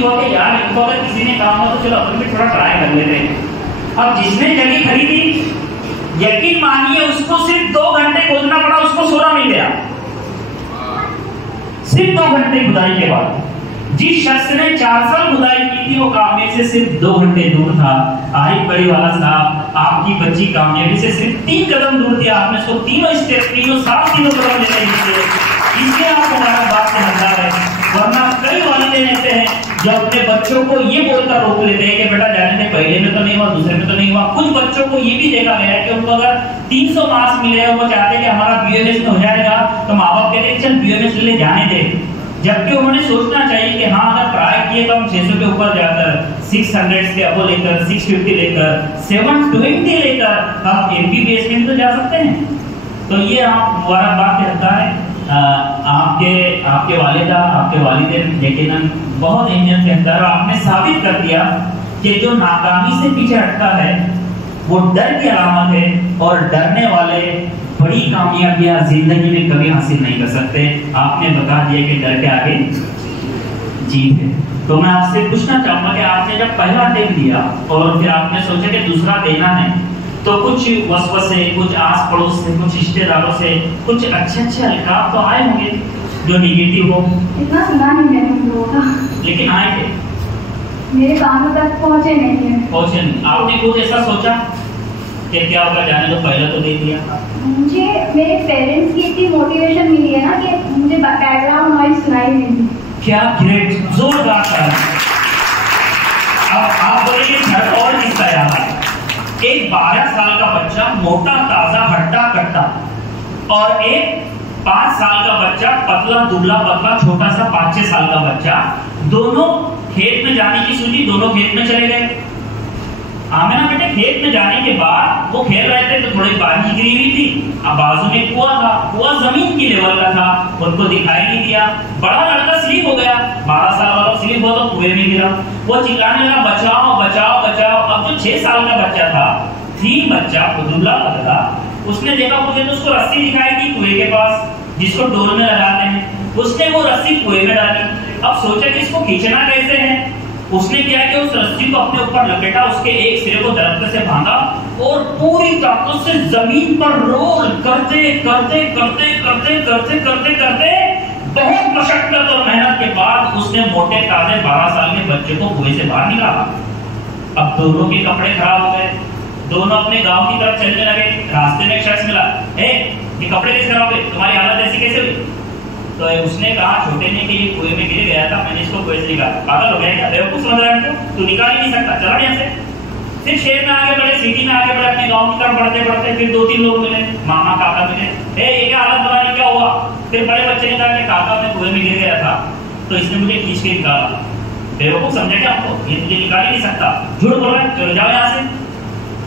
ठीक हो गया यार, इनको अगर किसी ने कहा हो तो चलो अपन भी थोड़ा ट्राई कर लेते हैं। अब जिसने जगह खरीदी, यकीन मानिए उसको सिर्फ 2 घंटे खोदना पड़ा, उसको सोना मिल गया सिर्फ 2 घंटे खुदाई के बाद। जिस शख्स ने 4 साल खुदाई की थी वो कामयाबी से सिर्फ 2 घंटे दूर था। आरिफ बड़ी वाला साहब, आपकी बच्ची कामयाबी से सिर्फ 3 कदम दूर थी। आपने उसको तीनों स्टेप, तीनों कदम ले लिए, इसलिए आप हमारा बात से हकदार है। वरना कई वालिदैन ऐसे हैं जो अपने बच्चों को ये बोलकर रोक लेते हैं कि बेटा जाने दे, पहले में तो नहीं हुआ, दूसरे में तो नहीं हुआ। कुछ बच्चों को ये भी देखा गया है कि उनको अगर 300 मार्क्स मिले और वो चाहते हैं कि हमारा बीएमएस में हो जाएगा, तो माँ बाप कहते हैं चल बीएमएस ले जाने दे। जबकि उन्हें सोचना चाहिए कि हाँ अगर ट्राई किए तो हम 600 के ऊपर जाकर 600 के अबो लेकर 650 लेकर 720 लेकर हम एमबीबीएस में तो जा सकते हैं। तो ये आप मुबारकबाद कहता है आपके वालिदा, आपके वालिदैन यकीनन बहुत अहमियत कहता है। आपने साबित कर दिया कि जो नाकामी से पीछे हटता है वो डर की अलामत है, और डरने वाले बड़ी कामयाबियां जिंदगी में कभी हासिल नहीं कर सकते। आपने बता दिया कि डर के आगे जीत है। तो मैं आपसे पूछना चाहूंगा कि आपने जब पहला अटेम्प्ट दिया और फिर आपने सोचा कि दूसरा देना है, तो कुछ वसवसे, कुछ आस पड़ोस से, कुछ रिश्तेदारों से कुछ अच्छे अलकाब तो आए होंगे जो निगेटिव हो? इतना सुना नहीं मैंने उन लोगों का, लेकिन आए थे, मेरे कानों तक पहुंचे नहीं है। पहुंचे नहीं। आपने खुद ऐसा सोचा कि क्या होगा, जाने तो पहले तो दे दिया? मुझे मेरे पेरेंट्स की इतनी मोटिवेशन मिली है ना कि मुझे बैकग्राउंड नॉइज सुनाई नहीं। क्या ग्रेट, जोरदार ताली। अब आप बोलेंगे घर और किसका याद है? एक 12 साल का बच्चा मोटा ताजा हट्टा कट्टा, और एक 5 साल का बच्चा पतला दुबला पतला छोटा सा 5-6 साल का बच्चा, दोनों खेत में जाने की सोची, दोनों खेत में चले गए। आमिना बेटे खेत में जाने के बाद वो खेल रहे थे तो थोड़ी बारिश गिरी हुई थी। अब बाजू में कुआं था, कुआं जमीन की लेवल का था, उनको दिखाई नहीं दिया। बड़ा लड़का स्लिप हो गया, 12 साल वाला स्लिप हुआ तो कुएं में गिरा। वो चिल्लाने लगा बचाओ बचाओ बचाओ। अब जो 6 साल का बच्चा था, 3 बच्चा दुबला पतला, उसने देखा मुझे तो उसको रस्सी दिखाई दी कुएं के पास जिसको डोर में लगाते हैं। उसने वो रस्सी कुएं में डाली। अब सोचा कि इसको खींचना कैसे है। उसने क्या कि उस रस्सी को अपने ऊपर लपेटा, उसके एक सिरे को दरख्त से बांधा और पूरी ताकत से जमीन पर रोल करते करते करते करते करते करते करते बहुत मशक्कत और मेहनत के बाद उसने मोटे ताजे 12 साल के बच्चे को कुएं से बाहर निकाला। अब दोनों के कपड़े खराब हो गए, दोनों अपने गांव की तरफ चलने लगे। रास्ते में एक शख्स मिला, ये कपड़े कैसे खराब हुए, तुम्हारी हालत ऐसी कैसे हुई? तो उसने कहा छोटे ने कि ये कुएं में गिर गया था, मैंने इसको कुएं से निकाला। पागल हो गया क्या, बेवकूफ समझ रहा है तू निकाल ही नहीं सकता, चला यहाँ से। फिर शहर में आगे बढ़े, सिटी में आगे बढ़े, अपने गांव की तरफ बढ़ते बढ़ते फिर 2-3 लोग मिले, मामा काका मिले, ये क्या हालत बनाने क्या हुआ? फिर बड़े बच्चे ने कहा कि काका मैं कुएं में गिर गया था तो इसने मुझे खींच के निकाला। बेवकूफ समझे क्या आपको, ये मुझे निकाल ही नहीं सकता, झूठ बोल रहा है, चलो जाओ यहाँ से।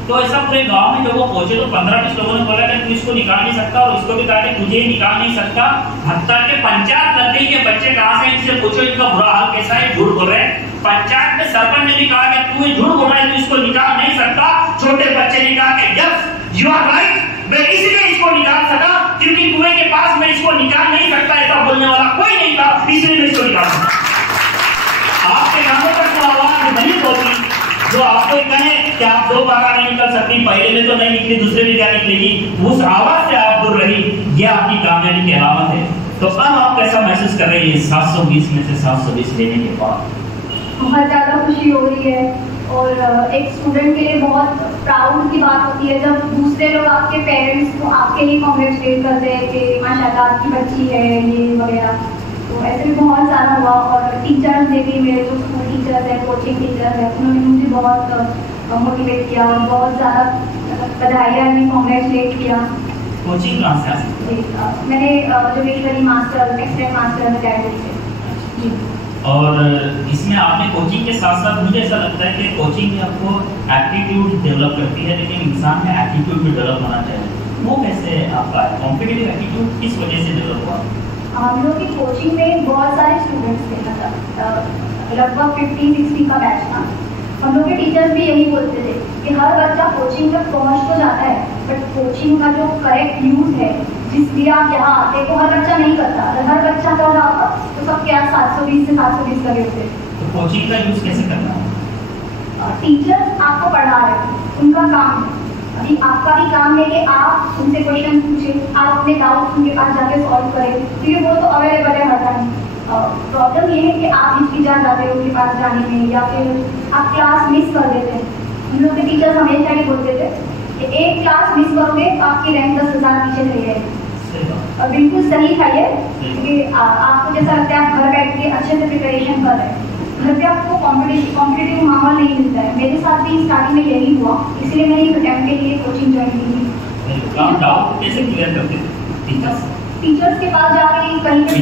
तो ऐसा पूरे गांव में जब वो पहुंचे तो 15-20 लोगों ने बोला कि तू इसको निकाल नहीं सकता, और इसको भी कहा कि तुझे निकाल नहीं सकता। हत्ता के पंचायत लग गई, ये बच्चे कहाँ से, इनसे पूछो इनका बुरा हाल कैसा है, झूठ बोल रहे हैं। पंचायत में सरपंच ने भी कहा कि तू झूठ बोल रहा है, तू इसको निकाल नहीं सकता। छोटे बच्चे ने कहा कि यस यू आर राइट, मैं इसलिए इसको निकाल सका क्योंकि कुएं के पास मैं इसको निकाल नहीं सकता, ऐसा बोलने वाला कोई नहीं था, इसलिए मैं इसको निकाल सकता। आपके कानों तक तो आवाज नहीं पहुंची जो आपको कहे कि आप 2 बार नहीं निकल सकती, पहले में तो नहीं निकली, दूसरे में क्या निकलेगी, उस आवाज से आप दूर रही, ये आपकी कामयाबी की अलामत है। तो अब आप कैसा महसूस कर रही है 720 में से 720 लेने के बाद? बहुत ज्यादा खुशी हो रही है, और एक स्टूडेंट के लिए बहुत प्राउड की बात होती है जब दूसरे लोग आपके पेरेंट्स को आपके लिए कॉन्ग्रेचुलेट करते हैं कि माशाल्लाह आपकी बच्ची है ये वगैरह। तो ऐसे भी बहुत सारा हुआ, और टीचर्स ने भी, मेरे जो स्कूल टीचर्स हैं, कोचिंग टीचर्स हैं, उन्होंने मुझे बहुत मोटिवेट किया और बहुत ज़्यादा बधाइयाँ दी, कॉन्ग्रेचुलेट किया। कोचिंग कहाँ से आती? मैंने जो मेरी बड़ी मास्टर एक्सटेंड मास्टर अकेडमी से जी। और इसमें आपने कोचिंग के साथ साथ मुझे ऐसा लगता है कि कोचिंग आपको एप्टीट्यूड डेवलप करती है, लेकिन इंसान में एप्टीट्यूड भी डेवलप होना चाहिए। वो कैसे आपका कॉम्पिटिटिव एप्टीट्यूड किस वजह से डेवलप हुआ? हम लोग की कोचिंग में बहुत सारे स्टूडेंट्स थे, मतलब लगभग 50-60 का बैच था। हम लोग के टीचर्स भी यही बोलते थे कि हर बच्चा कोचिंग तक पहुंच तो जाता है, बट कोचिंग का जो करेक्ट यूज है, जिस भी आप यहाँ आते हैं वो हर बच्चा नहीं करता, अगर हर बच्चा कर रहा होता तो सबके यहाँ 720 से 720 लगे होते। तो कोचिंग का यूज कैसे करना है? टीचर आपको पढ़ा रहे हैं, उनका काम है। अभी आपका भी काम है कि आप उनसे क्वेश्चन पूछें, आप अपने डाउट्स उनके पास जाके सॉल्व करें, क्योंकि वो तो अवेलेबल है हर टाइम। प्रॉब्लम ये है कि आप हिचकिचा जाते हो उनके पास जाने में, या फिर आप क्लास मिस कर देते हैं। हम लोग के टीचर्स हमेशा ये बोलते थे कि एक क्लास मिस करोगे तो आपकी रैंक 10,000 पीछे चली जाएगी। और बिल्कुल सही था ये, क्योंकि आपको जैसा लगता है आप घर बैठ के अच्छे से प्रिपरेशन कर रहे हैं, घर पे आपको कॉम्पिटिटिव माहौल नहीं मिलता है। मेरे साथ भी स्टार्टिंग में यही हुआ, इसलिए मैंने इस अटेम्प्ट के लिए कोचिंग ज्वाइन की थी। आप डाउट कैसे क्लियर करते थे? टीचर्स के पास जाके कहीं पे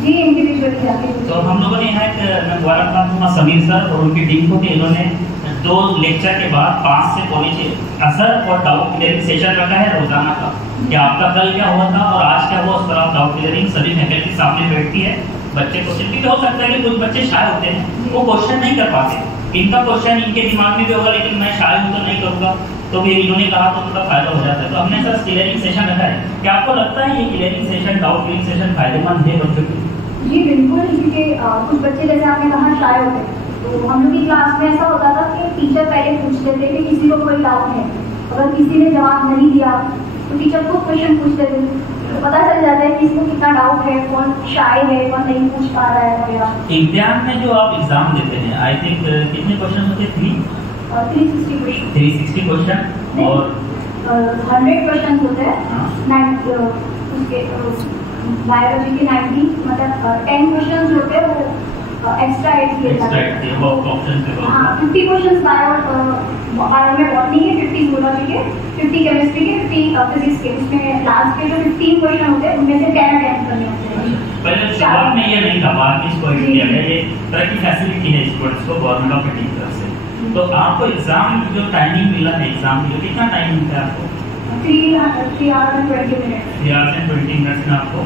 जी इंडिविजुअली जाके। तो हम लोगों ने यहाँ एक मुबारकबाद समीर सर और उनकी टीम को कि इन्होंने 2 लेक्चर के बाद 5 से पौने 6 असर और डाउट क्लियरिंग सेशन रखा है रोजाना का, कि आपका कल क्या हुआ था और आज क्या हुआ, उस तरह डाउट क्लियरिंग सभी फैकल्टी सामने बैठती है। बच्चे क्वेश्चन भी हो सकता है कि कुछ बच्चे शाय होते हैं, वो क्वेश्चन नहीं कर पाते, इनका क्वेश्चन इनके दिमाग में भी होगा लेकिन मैं शाय हूँ तो नहीं करूँगा, तो फिर इन्होंने कहा तो उनका फायदा हो जाता है। तो हमने सर क्लियरिंग सेशन रखा है। क्या आपको लगता है ये clearing session, doubt clearing session फायदेमंद है बच्चों के? जी बिल्कुल, क्योंकि कुछ बच्चे जैसे आपने कहा शाय होते हैं, तो हम लोग की क्लास में ऐसा होता था कि टीचर पहले पूछते थे कि किसी को कोई डाउट है, अगर किसी ने जवाब नहीं दिया तो टीचर को क्वेश्चन पूछते थे, तो पता चल जाता है कि इसको कितना डाउट है, कौन शाय है, कौन नहीं पूछ पा रहा है वगैरह। एग्जाम में जो आप एग्जाम देते हैं, आई थिंक कितने क्वेश्चन होते हैं? 360 क्वेश्चन। 360 क्वेश्चन और 100 क्वेश्चन होते हैं। उसके बायोलॉजी के 90, मतलब 10 क्वेश्चन होते हैं वो एक्स्ट्रा ऐड किए जाते हैं। हाँ, 50 क्वेश्चन बायो में बॉटनी के, 50 जूलॉजी के, 50 केमिस्ट्री के, 50 फिजिक्स के। उसमें लास्ट के जो 15 क्वेश्चन होते हैं उनमें से 10 अटेम्प्ट करने होते हैं। पहले शुरुआत में ये नहीं था, बाद में इसको किया गया, ये तरह की फैसिलिटी है स्टूडेंट्स को गवर्नमेंट ऑफ इंडिया की तरफ से। तो आपको एग्जाम जो टाइमिंग मिला है, एग्जाम की कितना टाइम मिलता है आपको? 3 hours and 20 minutes। 3 hours and 20 minutes में आपको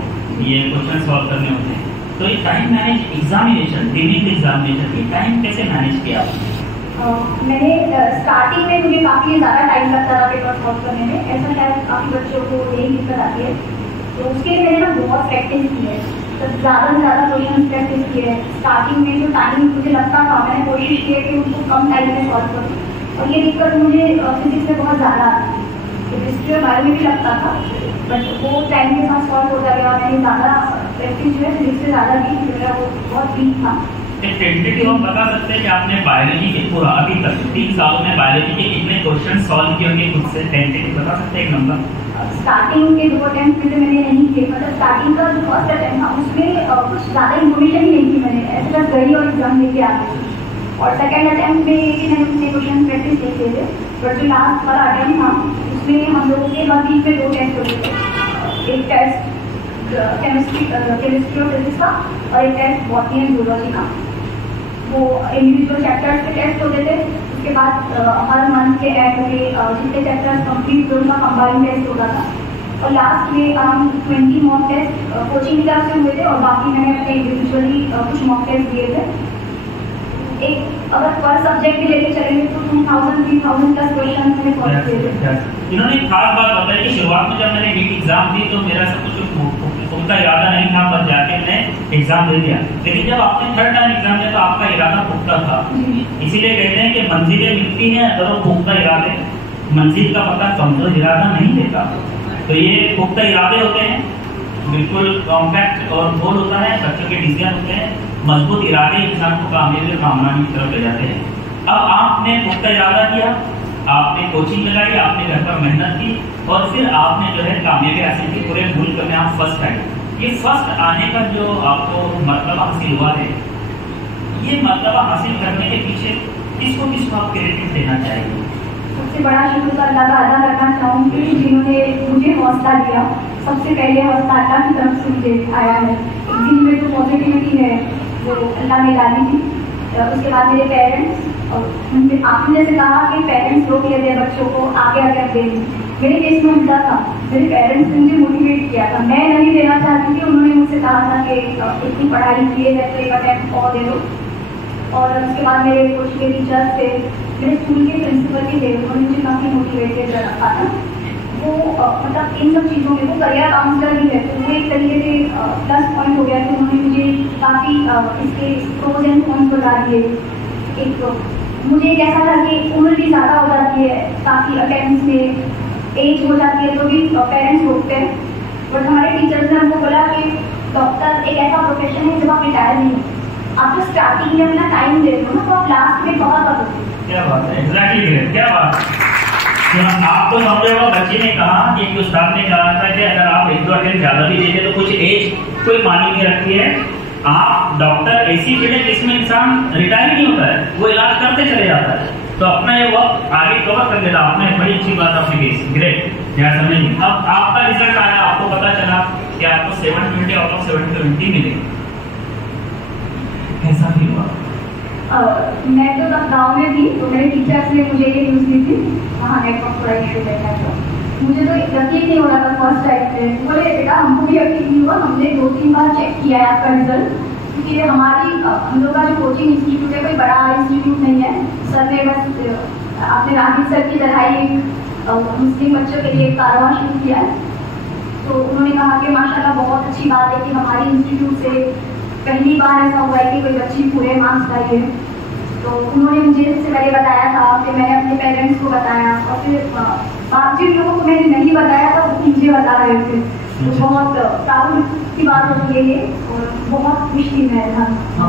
ये क्वेश्चन सॉल्व करने होते हैं। तो ये time manage examination, reading examination, ये टाइम कैसे मैनेज किया आपने? मैंने स्टार्टिंग में मुझे काफ़ी ज़्यादा टाइम लगता था पेपर सॉल्व करने में, ऐसा शायद काफ़ी बच्चों को यही दिक्कत आती है। तो उसके लिए मैंने ना बहुत प्रैक्टिस की है, तो ज़्यादा से ज़्यादा क्वेश्चन प्रैक्टिस किए हैं। स्टार्टिंग में जो टाइम मुझे लगता था, मैंने कोशिश की है कि उसको कम टाइम में सॉल्व करूँ। और ये दिक्कत मुझे फिजिक्स में बहुत ज़्यादा आती है, केमिस्ट्री और बायो में भी लगता था, बट वो टाइम के साथ सॉल्व होता गया। मैंने ज़्यादा प्रैक्टिस जो है फिजिक्स से ज़्यादा की, मेरा वो बहुत वीक था। टेंटेटिव हम बता सकते हैं कि आपने बायोलॉजी के पूरा अभी तक 3 सालों में बायोलॉजी के कितने क्वेश्चन सॉल्व किए होंगे खुद से? टेंटेटिव बता सकते हैं एक नंबर? स्टार्टिंग के 2 अटेम्प्ट में मैंने नहीं किए, मतलब स्टार्टिंग का जो फर्स्ट अटेम्प्ट था उसमें कुछ ज़्यादा इन्फॉर्मेशन ही नहीं थी, मैंने ऐसे बस गई और एग्जाम लेके आ गई। और सेकेंड अटेम्प्ट में मैंने उतने क्वेश्चन प्रैक्टिस नहीं किए थे, बट जो लास्ट वाला अटेम्प्ट था उसमें हम लोगों के हर वीक में 2 टेस्ट होते थे। एक टेस्ट केमिस्ट्री और फिजिक्स का और एक टेस्ट बॉटनी एंड जूलॉजी का। वो इंडिविजुअल चैप्टर्स के टेस्ट होते थे। उसके बाद हर मंथ के एंड में जितने चैप्टर्स कंप्लीट हुए उनका कंबाइंड टेस्ट होता था। और लास्ट में अराउंड 20 मॉक टेस्ट कोचिंग की तरफ से हुए थे और बाकी मैंने अपने इंडिविजुअली कुछ मॉक टेस्ट दिए थे। एक अगर पर सब्जेक्ट भी लेके चलेंगे तो 2000-3000 प्लस क्वेश्चन मैंने सॉल्व किए थे। इन्होंने एक खास बात बताई कि शुरुआत में जब मैंने नीट एग्जाम दी तो मेरा सब कुछ उनका इरादा नहीं था, बस जाके मैंने एग्जाम दे दिया। लेकिन जब आपने 3rd टाइम एग्जाम दिया तो आपका इरादा पुख्ता था। इसीलिए कहते हैं कि मंजिलें मिलती हैं अगर वो पुख्ता इरादे, मंजिल का पता कमजोर इरादा नहीं देता। तो ये पुख्ता इरादे होते हैं, बिल्कुल कॉम्पैक्ट और गोल होता है, बच्चों के डिसीजन होते हैं, मजबूत इरादे इंसान को कामयाबी कामयाबी की तरफ ले जाते हैं। अब आपने पुख्ता इरादा किया, आपने कोचिंग लगाई, आपने घर पर मेहनत की और फिर आपने जो है कामयाबी हासिल की, पूरे मुल्क में आप फर्स्ट आए। ये फर्स्ट आने का जो आपको मर्तबा हासिल हुआ है, ये मर्तबा हासिल करने के पीछे किसको किसको आप क्रेडिट देना चाहेंगे? सबसे बड़ा शुक्र अल्लाह का अदा करना चाहूँगी जिन्होंने मुझे हौसला दिया। सबसे पहले हौसला अल्लाह की तरफ से मुझे आया है, दिल में जो पॉजिटिविटी है वो अल्लाह ने डाली थी। उसके बाद मेरे पेरेंट्स, और आपने जैसे कहा कि पेरेंट्स रोक लेते हैं बच्चों को आगे आगे देने, मेरे केस में उल्टा था। मेरे पेरेंट्स ने मुझे मोटिवेट किया था, मैं नहीं देना चाहती थी, उन्होंने मुझसे कहा था कि इतनी पढ़ाई किए है तो एक अटेम्प्ट और दे दो। और उसके बाद मेरे कोच के टीचर्स थे, मेरे स्कूल के प्रिंसिपल भी थे, उन्होंने मुझे काफ़ी मोटिवेटेड रखा था। वो मतलब इन सब चीज़ों में वो करियर काउंसलर भी है, तो वो एक तरीके से प्लस पॉइंट हो गया कि उन्होंने मुझे काफ़ी इसके प्रोज एंड कॉन्स बता दिए। एक मुझे एक ऐसा था कि उम्र भी ज़्यादा हो जाती है, काफ़ी अटेम्प्ट में एज हो जाती है, तो भी पेरेंट्स रोकते हैं। बट हमारे टीचर्स ने हमको बोला कि डॉक्टर एक ऐसा प्रोफेशन है जब आप रिटायर नहीं हो, आप तो स्टार्टिंग में अपना टाइम दे दो ना, तो आप लास्ट में बहुत बदलोगे। क्या बात है, एग्जैक्टली, क्या बात है। आपको समझे होगा, बच्चे ने कहा कि एक उस्ताद ने कहा था कि अगर आप 1-2 अटेम्प्ट ज्यादा भी देते तो कुछ एज कोई मानी नहीं रखती है। आप डॉक्टर ऐसी फील्ड है जिसमें इंसान रिटायर नहीं होता है, वो इलाज करते चले जाता है, तो अपना ये वक्त आगे कवर कर देता। आपने बड़ी अच्छी बात आपने की, ग्रेट यार, समझिए। अब आपका रिजल्ट आया, आपको पता चला कि आपको 720 आउट ऑफ 720 मिले, कैसा फील हुआ? मैं तो तब गाँव में थी, तो मेरे टीचर्स ने मुझे ये न्यूज़ दी थी, हाँ नेटवर्क थोड़ा इशू रहता है, तो मुझे तो यकीन नहीं हो रहा था फर्स्ट टाइम पे। बोले बेटा हमको भी यकीन नहीं हुआ, हमने 2-3 बार चेक किया है आपका रिजल्ट, क्योंकि हम लोग का जो कोचिंग इंस्टीट्यूट है कोई बड़ा इंस्टीट्यूट नहीं है। सर ने बस आपने राजीव सर की तरह ही मुस्लिम बच्चों के लिए कारवां शुरू किया है। तो उन्होंने कहा कि माशाल्लाह बहुत अच्छी बात है कि हमारे इंस्टीट्यूट से पहली बार ऐसा हुआ है कि कोई बच्ची पूरे मार्क्स लाई है। तो उन्होंने मुझे सबसे पहले बताया था, फिर मैंने अपने पेरेंट्स को बताया, और फिर जिन लोगों को मैंने नहीं बताया था वो मुझे बता रहे थे। तो बहुत प्राउड की बात होती है ये, और बहुत खुशी है। हाँ,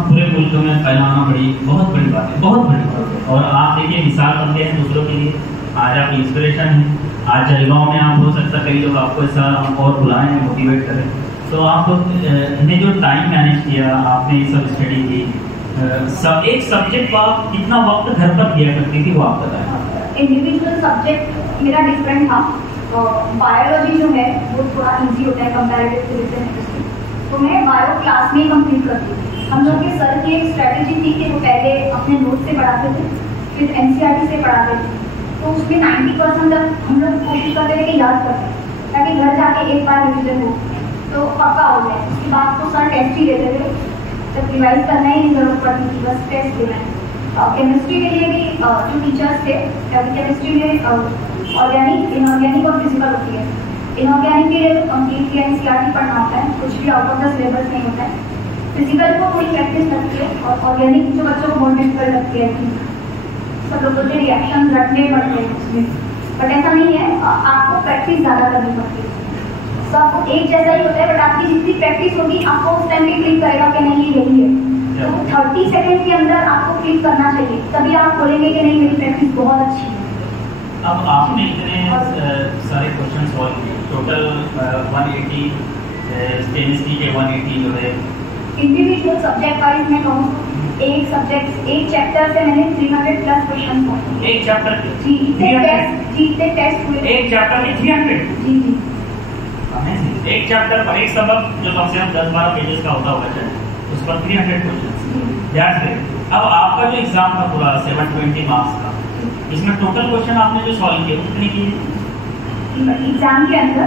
पूरे मुल्क में फैलाना बहुत बड़ी बात है, बहुत बड़ी बात है। और आप देखिए मिसाल बनते हैं दूसरों के लिए, आज आप इंस्पिरेशन हैं। आज जलगांव में आप हो सकता कई लोग आपको ऐसा और बुलाएं, मोटिवेट करें। तो आप ने जो टाइम मैनेज किया, आपने ये सब स्टडी की, एक सब्जेक्ट को आप कितना वक्त घर पर दिया करती थी वो आप बताएं। इंडिविजुअल सब्जेक्ट मेरा डिफरेंट था, तो बायोलॉजी जो है वो थोड़ा इजी होता है कंपैरेटिव टू केमिस्ट्री, तो मैं बायो क्लास में ही कंप्लीट करती थी। हम लोग के सर की एक स्ट्रेटेजी थी कि वो पहले अपने नोट से पढ़ाते थे, फिर एनसीईआरटी से पढ़ाते थे, तो उसमें 90% तक हम लोग कोशिश करते थे कि याद करें, ताकि घर जाके एक बार रिविजन हो तो पक्का हो जाए। उसके बाद तो सर टेस्ट ही देते थे, जब रिवाइज करना ही नहीं जरूरत पड़ती थी, बस टेस्ट देना है। केमिस्ट्री के लिए भी जो टीचर्स थे, केमिस्ट्री में ऑर्गेनिक, इनऑर्गेनिक और फिजिकल होती है। इनऑर्गेनिक के लिए तो कम्प्लीटली एनसीईआरटी पढ़ना होता है, कुछ भी आउट ऑफ द सिलेबस नहीं होता है। फिजिकल को थोड़ी प्रैक्टिस लगती है, और ऑर्गेनिक जो बच्चों को बहुत डिफिकल्ट लगती है, सब लोगों के रिएक्शन रटने पड़ते हैं उसमें, बट ऐसा नहीं है, आपको प्रैक्टिस ज़्यादा करनी पड़ती है। सब एक जैसा ही होता है, बट आपकी जितनी प्रैक्टिस होगी आपको उस टाइम पे क्लिक करेगा कि नहीं ये यही है। तो 30 सेकंड के अंदर आपको क्लिक करना चाहिए, तभी आप बोलेंगे कि नहीं मेरी प्रैक्टिस बहुत अच्छी है। अब आपने इतने सारे क्वेश्चन सॉल्व किए, टोटल 180 केमिस्ट्री के 180 जो है इंडिविजुअल सब्जेक्ट वाइज मैं कहूँ एक सब्जेक्ट एक चैप्टर से मैंने 300 प्लस क्वेश्चन सॉल्व किए। एक चैप्टर के? जी, इतने टेस्ट हुए एक चैप्टर के 300? जी जी। एक चैप्टर पर एक सबक जो कम से कम 10-12 पेजेस का होता होगा चाहिए, उस पर 300 क्वेश्चन। अब आपका जो एग्जाम था पूरा 720 मार्क्स का, इसमें टोटल क्वेश्चन आपने जो सॉल्व किए कितने किए एग्जाम के अंदर?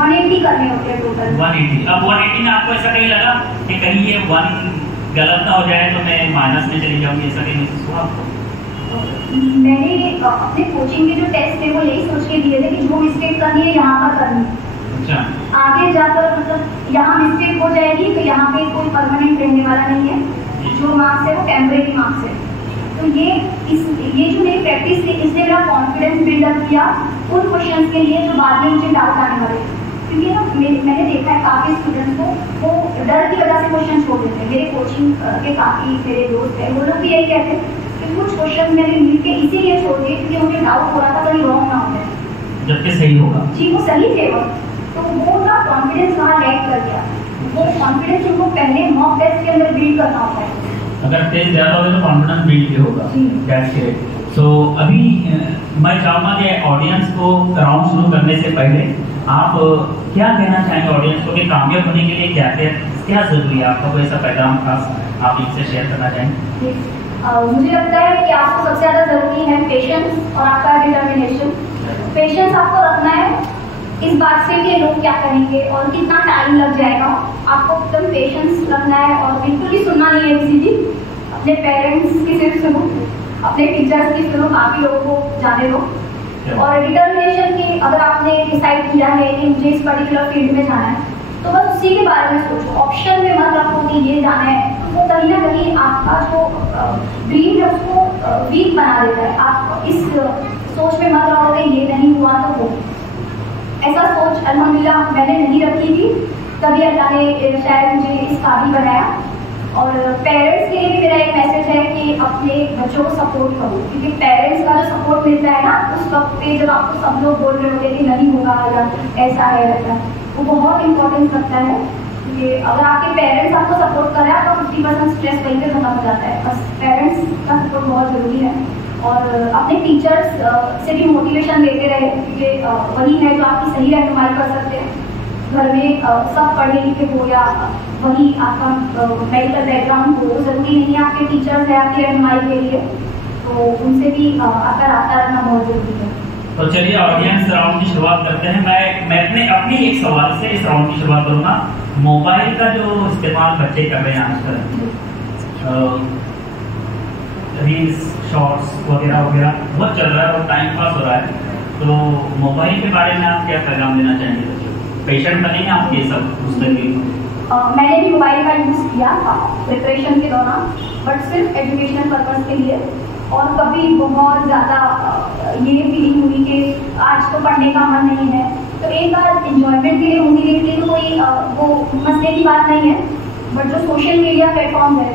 180 करने होते हैं टोटल। 180। अब 180 में आपको ऐसा कहीं लगा कि कहीं ये 1 गलत ना हो जाए तो मैं माइनस में चली जाऊंगी, ऐसा कहीं महसूस हुआ आपको? मैंने अपने कोचिंग के जो टेस्ट थे वो यही सोच के दिए थे कि जो मिस्टेक करनी है यहाँ पर करनी है। अच्छा। आगे जाकर मतलब यहाँ मिस्टेक हो जाएगी तो यहाँ पे कोई परमानेंट रहने वाला नहीं है, जो मार्क्स है वो टेम्परेरी मार्क्स है। तो ये जो मेरी प्रैक्टिस थी इसने मेरा कॉन्फिडेंस बिल्डअप किया उन क्वेश्चंस के लिए जो बाद में मुझे डाउट आने वाले थे। क्योंकि ना मैंने देखा है काफ़ी स्टूडेंट्स को वो डर की वजह से क्वेश्चन छोड़ देते हैं। मेरे कोचिंग के काफ़ी मेरे दोस्त हैं, वो लोग भी यही कहते हैं कि कुछ क्वेश्चन मैंने मिल के इसीलिए छोड़ दिए क्योंकि मुझे डाउट हो रहा था कहीं रॉन्ग ना हो जाए, जबकि सही होगा। जी वो सही थे वो, तो वो ना कॉन्फिडेंस वहाँ लैग कर गया। वो कॉन्फिडेंस उनको पहले मॉक टेस्ट के अंदर बिल्ड करना होता है। अगर टेस्ट ज़्यादा हो तो कॉन्फिडेंस बिल्ड भी होगा। That's great. सो अभी मैं चाहूँगा कि ऑडियंस को राउंड शुरू करने से पहले आप क्या कहना चाहेंगे ऑडियंस को कि कामयाब होने के लिए क्या जरूरी है? आपका कोई ऐसा पैगाम खास आप इनसे शेयर करना चाहेंगे? मुझे लगता है कि आपको सबसे ज़्यादा ज़रूरी है पेशेंस और आपका डिटर्मिनेशन। पेशेंस आपको रखना है इस बात से कि लोग क्या करेंगे और कितना टाइम लग जाएगा, आपको एकदम पेशेंस रखना है और बिल्कुल भी सुनना नहीं है किसी की। अपने पेरेंट्स की सिर्फ सुनो, अपने टीचर्स की सुनो, बाकी लोगों को जाने दो। और डिटर्मिनेशन की, अगर आपने डिसाइड किया है कि मुझे इस पर्टिकुलर फील्ड में जाना है तो बस उसी के बारे में सोचो, ऑप्शन में मत रखो कि ये जाना है, तो वो कहीं ना कहीं आपका जो ड्रीम है उसको वीक बना देता है। आप इस सोच में मत रहो कि ये नहीं हुआ तो वो, ऐसा सोच अल्हम्दुलिल्लाह मैंने नहीं रखी थी, तभी अल्लाह ने शायद मुझे इस काबिल बनाया। और पेरेंट्स के लिए भी मेरा एक मैसेज है कि अपने बच्चों को सपोर्ट करो, क्योंकि पेरेंट्स का जो सपोर्ट मिलता है ना उस वक्त पे जब आपको सब लोग बोल रहे होते हैं कि नहीं होगा या ऐसा है वैसा, वो बहुत इंपॉर्टेंस रखता है। कि अगर आपके पेरेंट्स आपको सपोर्ट कर रहे हैं आपका 50% स्ट्रेस वहीं पे खत्म हो जाता है। बस पेरेंट्स का सपोर्ट बहुत ज़रूरी है। और अपने टीचर्स से भी मोटिवेशन लेते रहे, क्योंकि वही है जो आपकी सही रहनुमाई कर सकते हैं। घर में सब पढ़े लिखे हो या वही आपका मेडिकल बैकग्राउंड हो, ज़रूरी नहीं है आपके टीचर्स है आपकी रहनुमाई के लिए, तो उनसे भी आपका रास्ता रहना बहुत ज़रूरी है। तो चलिए ऑडियंस राउंड की शुरुआत करते हैं। मैं अपनी एक सवाल से इस राउंड की शुरुआत करूँगा। मोबाइल का जो इस्तेमाल बच्चे कर रहे हैं आजकल, रील्स शॉर्ट्स वगैरह वगैरह बहुत चल रहा है और टाइम पास हो रहा है, तो मोबाइल के बारे में आप क्या पैगाम देना चाहेंगे? पेशेंट बनेंगे आप ये सब पुस्तकें? मैंने भी मोबाइल का यूज़ किया था प्रिपरेशन के दौरान, बट सिर्फ एजुकेशन पर्पज़ के लिए। और कभी बहुत ज़्यादा ये फीलिंग हुई कि आज तो पढ़ने का मन नहीं है, तो एक बार इंजॉयमेंट के लिए मूवी देख ली तो कोई वो मसले की बात नहीं है। बट जो सोशल मीडिया प्लेटफॉर्म है,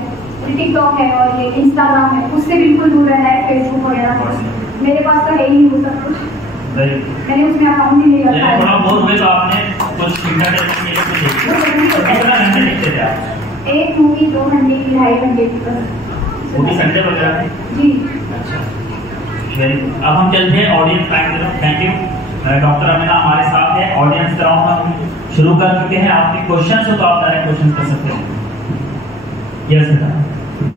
टिकटॉक है और ये इंस्टाग्राम है, उससे बिल्कुल दूर रहना है, फेसबुक वगैरह। मेरे पास तो है ही नहीं वो सब कुछ, मैंने उसमें अकाउंट ही नहीं रखा है। थोड़ा बोर हुए तो आपने कुछ इंटरनेट के लिए कुछ कितना घंटे देखते थे आप? एक मूवी 2 घंटे की, 2.5 घंटे की बस। वो भी संडे वगैरह? जी। अच्छा, वेरी गुड। अब हम चलते हैं ऑडियंस टाइम की तरफ। Thank you. डॉक्टर अमीना हमारे साथ है। ऑडियंस राउंड हम शुरू कर चुके हैं। आपके क्वेश्चन हो तो आप डायरेक्ट क्वेश्चन कर सकते हैं। यस बेटा।